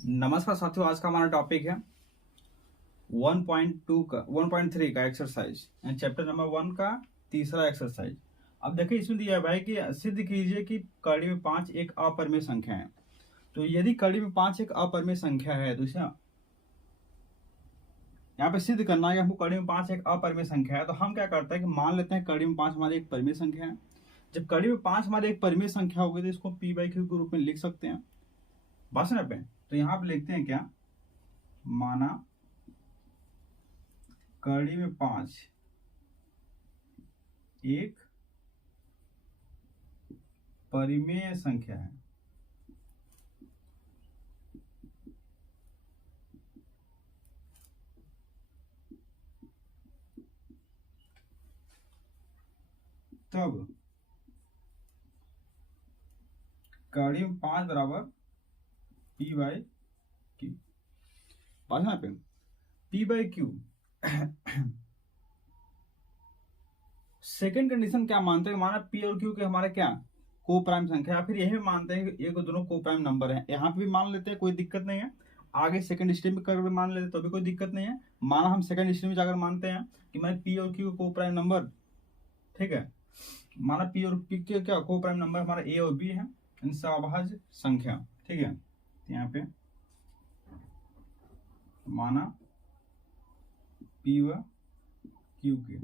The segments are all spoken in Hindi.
नमस्कार साथियों, आज का हमारा टॉपिक है 1.2 का 1.3 का एक्सरसाइज एंड चैप्टर नंबर 1 का तीसरा एक्सरसाइज। अब देखिए, इसमें दिया है भाई कि सिद्ध कीजिए कि कड़ी में 5 एक अपरिमेय संख्या है। तो यदि कड़ी में 5 एक अपरिमेय संख्या है तो इसे यहाँ पे सिद्ध करना है कि हमको कड़ी में 5 एक अपरिमेय संख्या है। तो हम क्या करते हैं कि मान लेते हैं कड़ी में 5 हमारी एक परिमेय संख्या है। जब कड़ी में 5 हमारी एक परिमेय संख्या होगी तो इसको पी बाई क्यू के रूप में लिख सकते हैं। बस ना पे, तो यहाँ पे लिखते हैं क्या, माना कड़ी में 5 एक परिमेय संख्या है। तब कड़ी में 5 बराबर पी बाई क्यू। बात यहाँ पे P by Q. Second condition क्या मानते हैं, माना पी और क्यू के हमारे क्या को प्राइम संख्या, या फिर यही मानते हैं कि ये दोनों को प्राइम नंबर है। यहाँ पे भी मान लेते हैं, कोई दिक्कत नहीं है। आगे सेकंड स्टेप में कर मान लेते तो भी कोई दिक्कत नहीं है। माना हम सेकंड स्टेप में जाकर मानते हैं कि मैं पी और क्यू को प्राइम नंबर, ठीक है। माना पी और पी के क्या को प्राइम नंबर हमारा ए और बी है, इनसे अभाज्य संख्या, ठीक है। तो यहाँ पे माना पी व क्यू के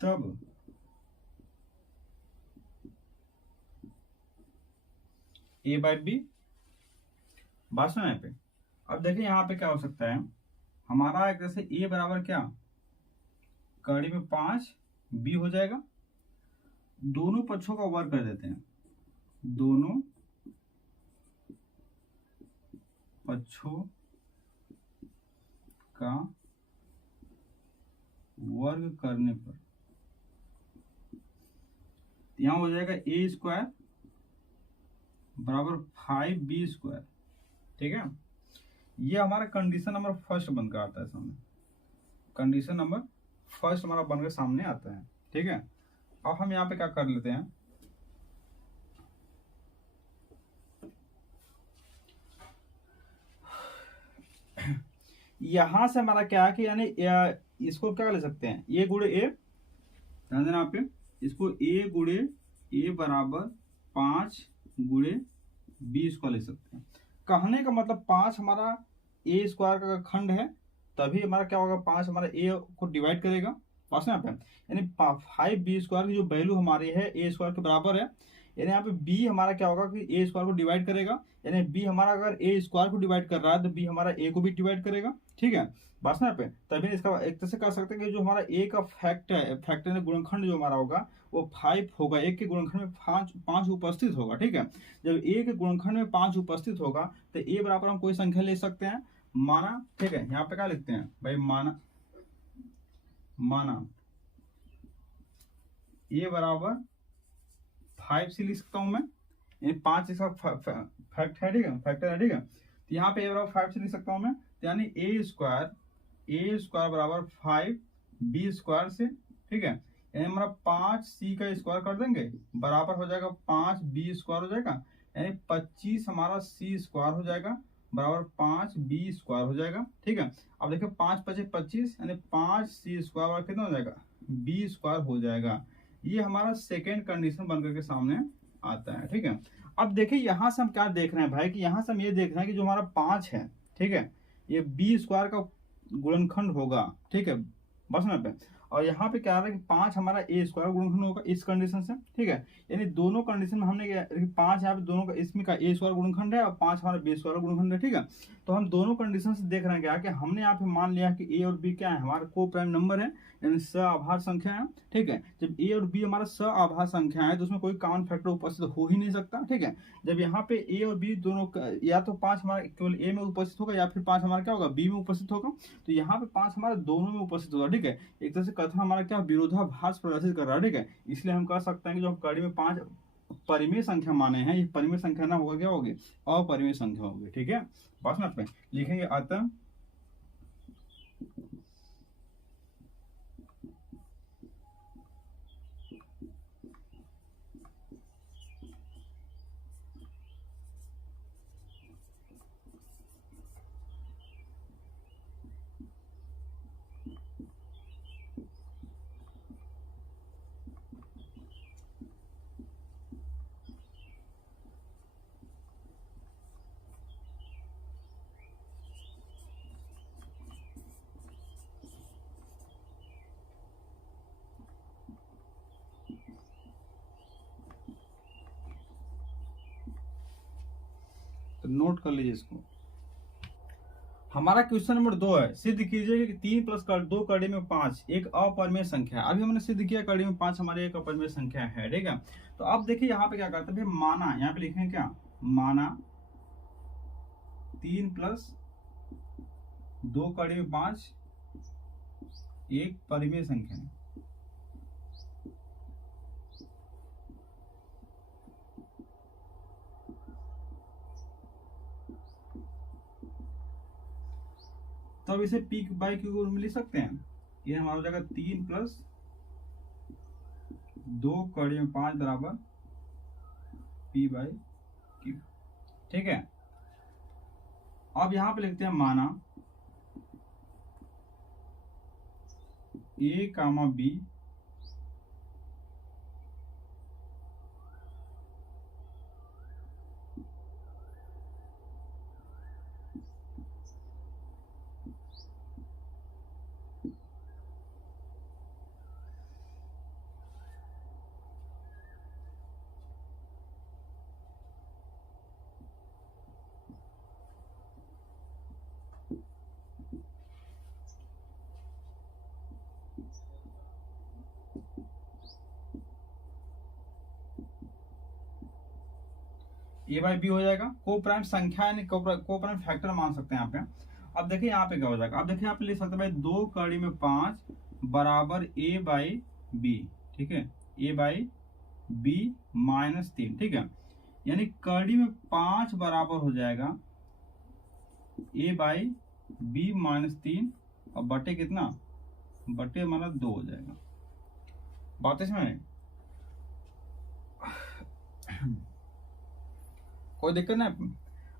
तब ए बाई बी। बात सुना यहाँ पे। अब देखिए यहाँ पे क्या हो सकता है, हमारा एक जैसे ए बराबर क्या कड़ी में 5 बी हो जाएगा। दोनों पक्षों का वर्ग कर देते हैं, दोनों पक्षों का वर्ग करने पर यहां हो जाएगा ए स्क्वायर बराबर 5b स्क्वायर, ठीक है। ये हमारा कंडीशन नंबर फर्स्ट बनकर आता है सामने, कंडीशन नंबर फर्स्ट हमारा बनकर सामने आता है, ठीक है। अब हम यहाँ पे क्या कर लेते हैं, यहां से हमारा क्या है कि यानी इसको क्या ले सकते हैं, ए गुड़े ए, ध्यान देना आप, इसको ए गुड़े ए बराबर 5 गुड़े बी स्क्वायर ले सकते हैं। कहने का मतलब 5 हमारा ए स्क्वायर का खंड है, तभी हमारा क्या होगा, 5 हमारा ए को डिवाइड करेगा। पास में यहाँ पे यानी 5b स्क्वायर की जो वैल्यू हमारी है ए स्क्वायर के बराबर है, यानी यहाँ पे b हमारा क्या होगा कि ए स्क्वायर को डिवाइड करेगा। यानी b हमारा अगर ए स्क्वायर को डिवाइड कर रहा है तो b हमारा a को भी डिवाइड करेगा, ठीक है। बस ना पे, तभी इसका एक तरह से कह सकते हैं कि जो हमारा a का फैक्ट है, फैक्टर ने गुणनखंड जो हमारा होगा वो 5 होगा। एक के गुणनखंड में 5 उपस्थित होगा, ठीक है। जब a के गुणनखंड में 5 उपस्थित होगा तो a बराबर हम कोई संख्या ले सकते हैं, माना, ठीक है। यहाँ पे क्या लिखते हैं भाई, माना a बराबर 5 से लिख सकता हूं मैं, यानी 5 इसका फैक्ट है, ठीक है, फैक्टर है, ठीक है। तो यहाँ पे a बराबर 5 से लिख सकता हूं मैं, यानी ए स्क्वायर बराबर 5b स्क्वायर से, ठीक है। यानी हमारा 5c का स्क्वायर कर देंगे बराबर हो जाएगा 5b स्क्वायर हो जाएगा, यानी 25 हमारा c स्क्वायर हो जाएगा बराबर 5b स्क्वायर हो जाएगा, ठीक है। अब देखिए 5 पचे 25, यानी 5c स्क्वायर बराबर कितना हो जाएगा, b स्क्वायर हो जाएगा। ये हमारा सेकेंड कंडीशन बनकर के सामने आता है, ठीक है। अब देखिए यहां से हम क्या देख रहे हैं भाई, कि यहां से हम ये देख रहे हैं कि जो हमारा 5 है, ठीक है, ये b स्क्वायर का गुणनखंड होगा, ठीक है। बस ना पे, और यहाँ पे क्या आ रहा है कि 5 हमारा ए स्क्वायर गुणनखंड होगा इस कंडीशन से, ठीक है। यानी दोनों कंडीशन में हमने क्या 5 यहाँ पे दोनों का, इसमें का ए स्क्वायर गुणनखंड है और 5 हमारा बी स्क्वायर गुणनखंड है, ठीक है। तो हम दोनों कंडीशन से देख रहे हैं क्या कि हमने यहाँ पे मान लिया कि ए और बी क्या है, हमारे को प्राइम नंबर है, यानी सआभाज्य संख्या है, ठीक है। जब ए और बी हमारा सआभाज्य संख्या है तो उसमें कोई कॉमन फैक्टर उपस्थित हो ही नहीं सकता, ठीक है। जब यहाँ पे ए और बी दोनों या तो 5 हमारा केवल ए में उपस्थित होगा या फिर 5 हमारा क्या होगा बी में उपस्थित होगा, तो यहाँ पे 5 हमारा दोनों में उपस्थित होगा, ठीक है। एक तरह से कथन हमारा क्या विरोधाभास प्रदर्शित कर रहा है, ठीक है। इसलिए हम कह सकते हैं कि जो हम कड़ी में 5 परिमेय संख्या माने हैं, ये परिमेय संख्या ना होगा क्या होगी, अपरिमेय संख्या होगी। ठीक है, बस में लिखेंगे अतः तो नोट कर लीजिए इसको। हमारा क्वेश्चन नंबर 2 है, सिद्ध कीजिए कि 3 प्लस 2 कड़ी में 5 एक अपरिमेय संख्या है। अभी हमने सिद्ध किया कड़ी में 5 हमारी एक अपरिमेय संख्या है। ठीक है, तो अब देखिए यहाँ पे क्या करते हैं, माना, यहाँ पे लिखेंगे क्या, माना 3 प्लस 2 कड़ी में 5 एक परिमेय संख्या है। तो अब इसे पी बाई क्यू के रूप में लिख सकते हैं। ये हमारा हो जाएगा 3 प्लस 2 कड़ी में 5 बराबर पी बाई क्यू। ठीक है, अब यहां पे लिखते हैं माना ए कामा बी ए बाई बी हो जाएगा। को प्राइम संख्या यानी को प्राइम फैक्टर मान सकते हैं यहाँ पे। अब देखिए यहाँ पे क्या हो जाएगा, अब देखिए यहाँ पे लिख सकते हैं भाई 2 कड़ी में 5 बराबर ए बाई बी। ठीक है, ए बाई बी माइनस 3। ठीक है, यानी कड़ी में 5 बराबर हो जाएगा ए बाई बी माइनस 3 और बटे कितना, बटे हमारा 2 हो जाएगा। बात इसमें कोई दिक्कत नहीं।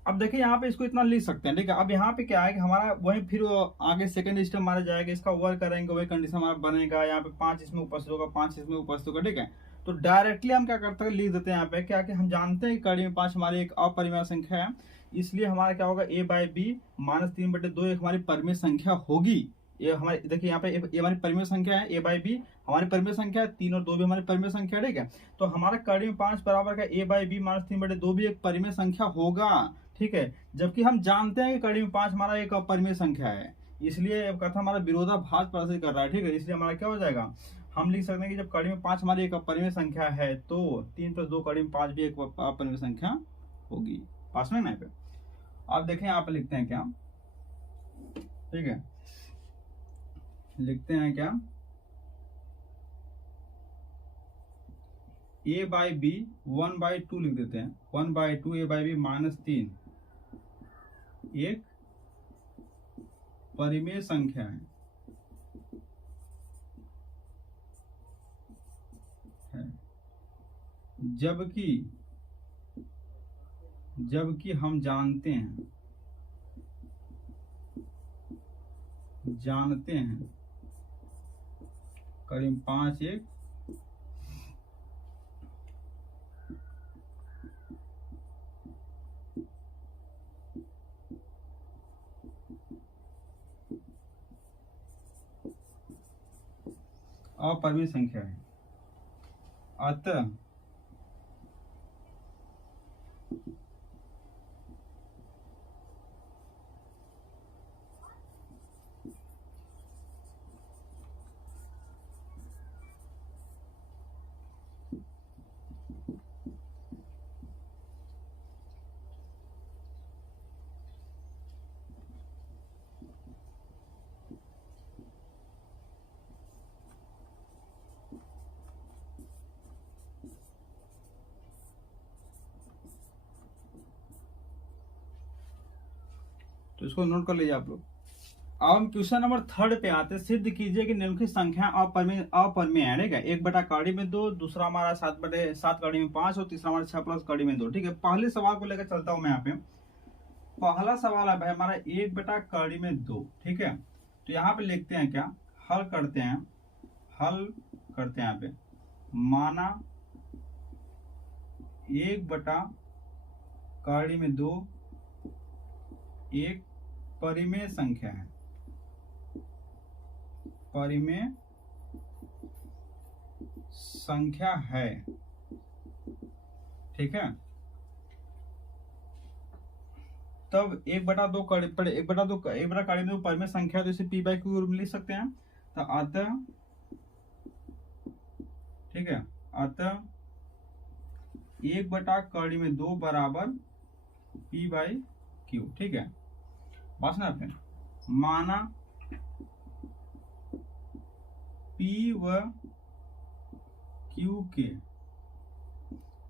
अब देखिए यहाँ पे इसको इतना लिख सकते हैं। ठीक है, अब यहाँ पे क्या है कि हमारा वही फिर आगे सेकंड स्टेप मारा जाएगा, इसका वर्क करेंगे, वही कंडीशन हमारा बनेगा। यहाँ पे 5 इसमें उपस्थित होगा, 5 इसमें उपस्थित होगा। ठीक है, तो डायरेक्टली हम क्या करते हैं, लिख देते हैं यहाँ पे क्या कि हम जानते हैं कि कड़ी में 5 हमारी एक अपरिमेय संख्या है, इसलिए हमारा क्या होगा ए बाई बी माइनस 3 बटे 2 एक हमारी परिमेय संख्या होगी। ये हमारी देखिए यहाँ पे ये हमारी परिमेय संख्या है, ए बाई बी हमारी परिमेय संख्या है, 3 और 2 भी हमारी परिमेय संख्या है। ठीक है, तो हमारा कड़ी में 5 बराबर का ए बाई बी माइनस 3 बटे 2 भी एक परिमेय संख्या होगा। ठीक है, जबकि हम जानते हैं कि कड़ी में 5 हमारा एक अपरिमेय संख्या है, इसलिए कथा हमारा विरोधाभास प्रदर्शित कर रहा है। ठीक है, इसलिए हमारा क्या हो जाएगा, हम लिख सकते हैं कि जब कड़ी में 5 हमारी एक अपरिमेय संख्या है तो 3 प्लस 2 कड़ी में 5 भी एक अपरिमेय संख्या होगी। पास में ना पे आप देखें, यहाँ पे लिखते हैं क्या, ठीक है, लिखते हैं क्या, ए बाई बी 1/2 लिख देते हैं, 1/2 ए बाई बी माइनस 3 एक परिमेय संख्या है। जबकि हम जानते हैं करीब 5 एक अपरिमेय संख्या है। अतः तो इसको नोट कर लीजिए आप लोग। अब हम क्वेश्चन नंबर 3 पे आते हैं। सिद्ध कीजिए कि निम्नलिखित संख्या अपरिमेय है, ठीक है। 1 बटा कड़ी में 2, दूसरा हमारा 7 कड़ी में 5 और तीसरा हमारा 6 प्लस कड़ी में 2, ठीक है। पहले सवाल को लेकर चलता हूं मैं यहाँ पे। पहला सवाल है भाई हमारा 1 बटा कड़ी में 2, ठीक है। तो यहाँ पे लिखते हैं क्या, हल करते हैं यहाँ पे। माना 1 बटा कड़ी में 2 एक परिमेय संख्या है, परिमेय संख्या है, ठीक है। तब 1/2 कड़ी में 2 परिमेय संख्या, तो इसे p बाई क्यू में लिख सकते हैं। तो अतः, ठीक है, अतः 1 बटा कड़ी में 2 बराबर p बाई क्यू, ठीक है। बात सुना आपने। माना p व q के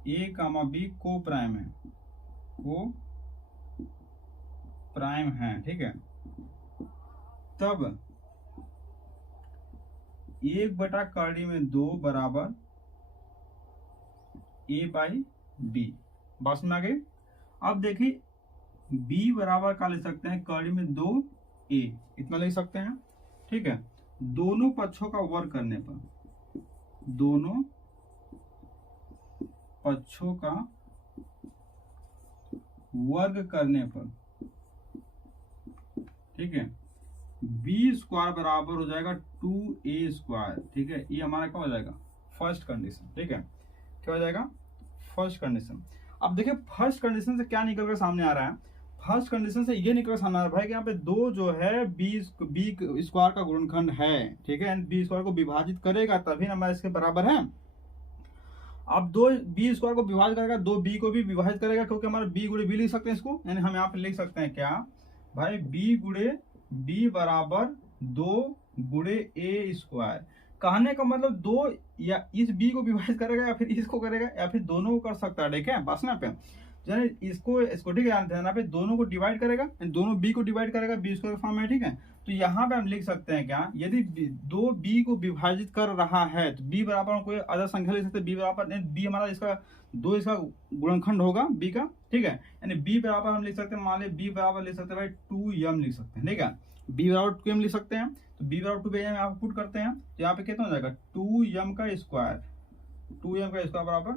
a, b को प्राइम है, ठीक है। तब 1 बटा कड़ी में 2 बराबर a बाई b। बात समझ आ गई। अब देखिए b बराबर का ले सकते हैं कड़ी में 2a, इतना ले सकते हैं, ठीक है। दोनों पक्षों का वर्ग करने पर, दोनों पक्षों का वर्ग करने पर, ठीक है, b स्क्वायर बराबर हो जाएगा 2a स्क्वायर, ठीक है। ये हमारा क्या हो जाएगा, फर्स्ट कंडीशन, ठीक है। क्या हो जाएगा, फर्स्ट कंडीशन। अब देखिए फर्स्ट कंडीशन से क्या निकल कर सामने आ रहा है। फर्स्ट कंडीशन से ये निकल सामने आ रहा है भाई कि यहाँ पे 2 जो है बी स्क्वायर का गुणनखंड है, ठीक है। बी स्क्वायर को विभाजित करेगा तभी हमारे इसके बराबर है। अब 2 बी स्क्वायर को विभाजित करेगा, 2 बी को भी विभाजित करेगा, क्योंकि हमारे बी गुणे बी लिख सकते हैं इसको। यानी हम यहाँ पे लिख सकते हैं क्या भाई, बी गुणे बी बराबर 2 गुणे ए स्क्वायर। कहने का मतलब 2 या इस बी को विभाजित करेगा या फिर इसको करेगा या फिर दोनों को कर सकता है, ठीक है। बस ना पे इसको ठीक है, ध्यान पे दोनों को डिवाइड करेगा, दोनों बी को डिवाइड करेगा बी स्क्वायर फॉर्म में, ठीक है। तो यहाँ पे हम लिख सकते हैं क्या, यदि 2 बी को विभाजित कर रहा है तो बी बराबर कोई अदर संख्या ले सकते हैं। बी बराबर बी हमारा इसका 2 इसका गुणनखंड होगा बी का, ठीक है। यानी बी बराबर हम लिख सकते हैं, मान ली बी बराबर लिख सकते हैं भाई 2m लिख सकते हैं, ठीक है। बी बराबर 2m लिख सकते हैं। तो बी बराबर 2 यहाँ पुट करते हैं तो यहाँ पे कितना हो जाएगा 2m का स्क्वायर, 2m का स्क्वायर बराबर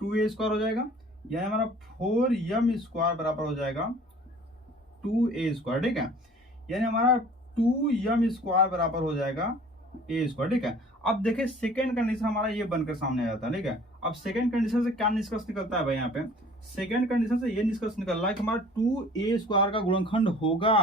2a स्क्वायर हो जाएगा। यानी हमारा 4m स्क्वायर बराबर हो जाएगा 2a स्क्वायर, ठीक है। यानी हमारा 2m स्क्वायर बराबर हो जाएगा a स्क्वायर, ठीक है। अब देखिए सेकेंड कंडीशन हमारा ये बनकर सामने आ जाता है, ठीक है। अब सेकेंड कंडीशन से क्या निष्कर्ष निकलता है भाई, यहाँ पे सेकेंड कंडीशन से ये निष्कर्ष निकल रहा है कि हमारा 2a स्क्वायर का गुणनखंड होगा,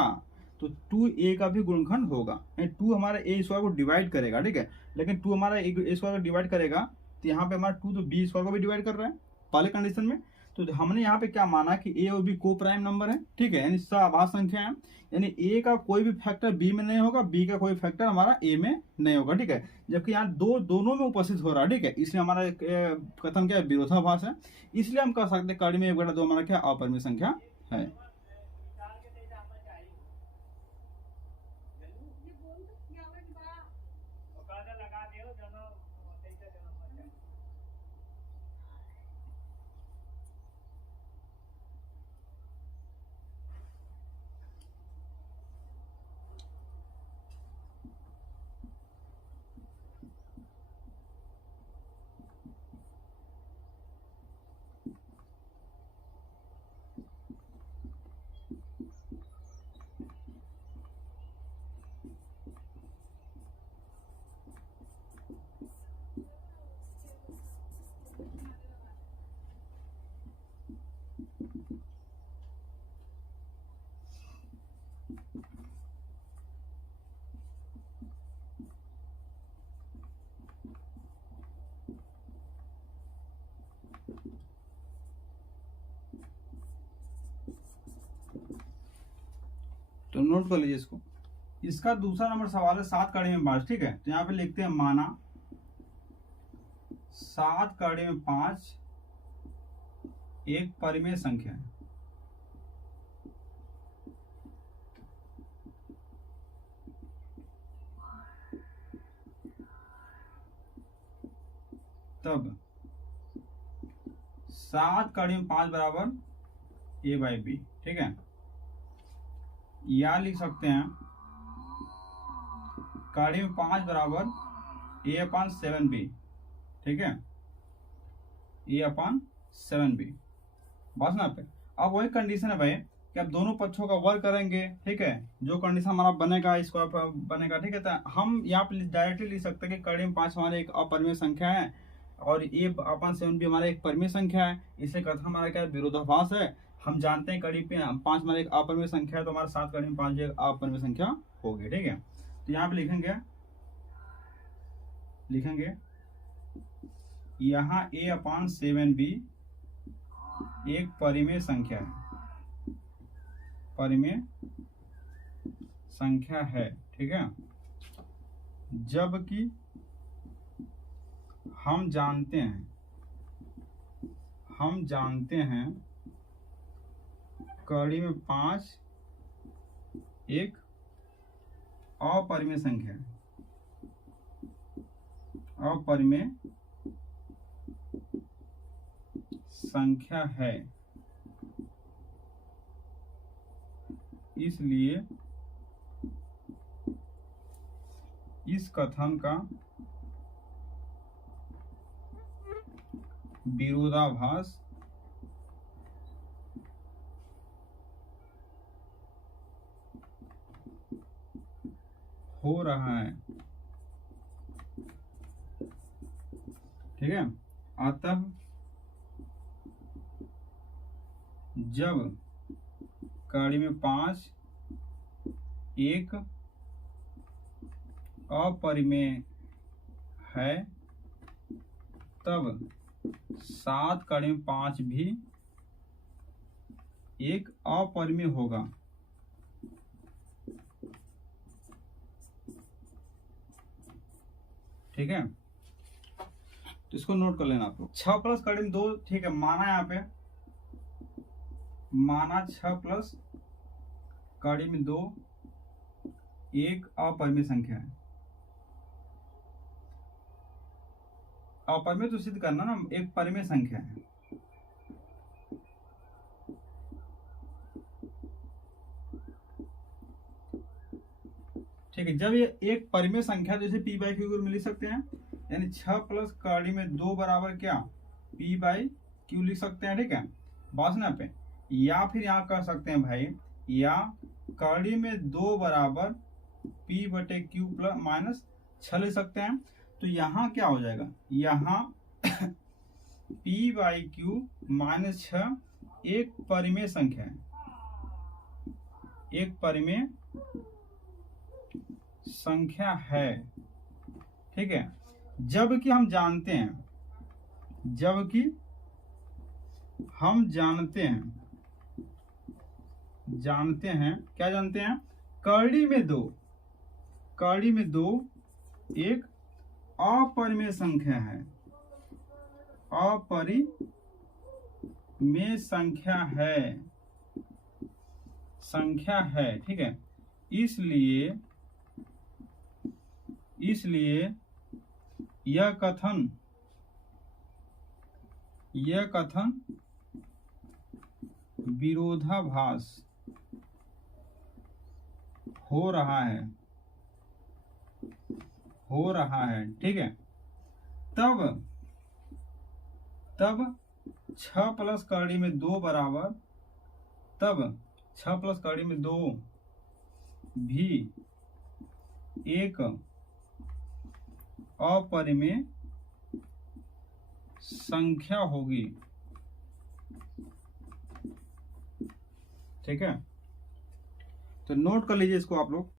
तो 2a का भी गुणनखंड होगा। 2 हमारा a स्क्वायर को डिवाइड करेगा, ठीक है। लेकिन 2 हमारा a स्क्वायर को डिवाइड करेगा, तो यहाँ पे हमारा 2 तो b स्क्वायर को भी डिवाइड कर रहा है पहले कंडीशन में। तो हमने यहाँ पे क्या माना कि a और b को प्राइम नंबर है, ठीक है, यानी सह संख्या है। यानी a का कोई भी फैक्टर b में नहीं होगा, b का कोई फैक्टर हमारा a में नहीं होगा, ठीक है। जबकि यहाँ दोनों में उपस्थित हो रहा है, ठीक है। इसलिए हमारा कथन क्या है, विरोधाभास है। इसलिए हम कह सकते हैं कड़ी में 1/2 हमारा क्या अपरिमेय संख्या है। तो नोट कर लीजिए इसको। इसका दूसरा नंबर सवाल है 7 कड़ी में 5, ठीक है। तो यहाँ पे लिखते हैं माना 7 कड़ी में 5 एक परिमेय संख्या है, तब 7 का ऋण 5 बराबर a बाई बी। ठीक है, या लिख सकते हैं का ऋण 5 बराबर a अपान 7b। ठीक है, a अपान 7b। बस ना पे अब वही कंडीशन है भाई कि अब दोनों पक्षों का वर्ग करेंगे। ठीक है, जो कंडीशन हमारा बनेगा इसको बनेगा। ठीक है, तो हम यहाँ पे डायरेक्टली लिख सकते हैं कि का ऋण 5 हमारे एक अपरिमेय संख्या है और a अपान 7b हमारा एक परिमेय संख्या है। इसे कथन हमारा क्या विरोधाभास है। हम जानते हैं करीब 5 हमारे एक अपरिमेय संख्या है, तो हमारा 7 का ऋण 5 एक अपरिमेय संख्या होगी। ठीक है, तो यहाँ पे लिखेंगे यहाँ a अपान 7b एक परिमेय संख्या है, परिमेय संख्या है। ठीक है, जबकि हम जानते हैं कड़ी में 5 एक अपरिमेय संख्या है, अपरिमेय संख्या है। इसलिए इस कथन का विरोधाभास हो रहा है। ठीक है, अतः जब कड़ी में 5 एक अपरिमेय है तब 7 कड़ी में 5 भी एक अपरिमेय होगा। ठीक है, तो इसको नोट कर लेना आप लोग। 6 प्लस कड़ी में 2। ठीक है, माना यहाँ पे माना 6 प्लस कड़ी में 2 एक अपरिमेय संख्या है। अपरिमेय तो सिद्ध करना ना, एक परिमेय संख्या है। ठीक है, जब ये एक परिमेय संख्या तो इसे p बाई क्यू में लिख सकते हैं, यानी 6 प्लस कड़ी में 2 बराबर क्या p बाई क्यू लिख सकते हैं। ठीक है, बस ना पे या फिर यहाँ कर सकते हैं भाई, या कड़ी में 2 बराबर p बटे क्यू प्लस माइनस 6 ले सकते हैं। तो यहाँ क्या हो जाएगा, यहाँ p बाई क्यू माइनस 6 एक परिमेय संख्या है, एक परिमेय संख्या है। ठीक है, जबकि हम जानते हैं क्या जानते हैं, कड़ी में 2 एक अपरिमेय संख्या है, अपरिमेय संख्या है। ठीक है, इसलिए यह कथन विरोधाभास हो रहा है। ठीक है, तब 6 प्लस कड़ी में 2 बराबर, तब 6 प्लस कड़ी में 2 भी एक अपरिमेय संख्या होगी। ठीक है, तो नोट कर लीजिए इसको आप लोग।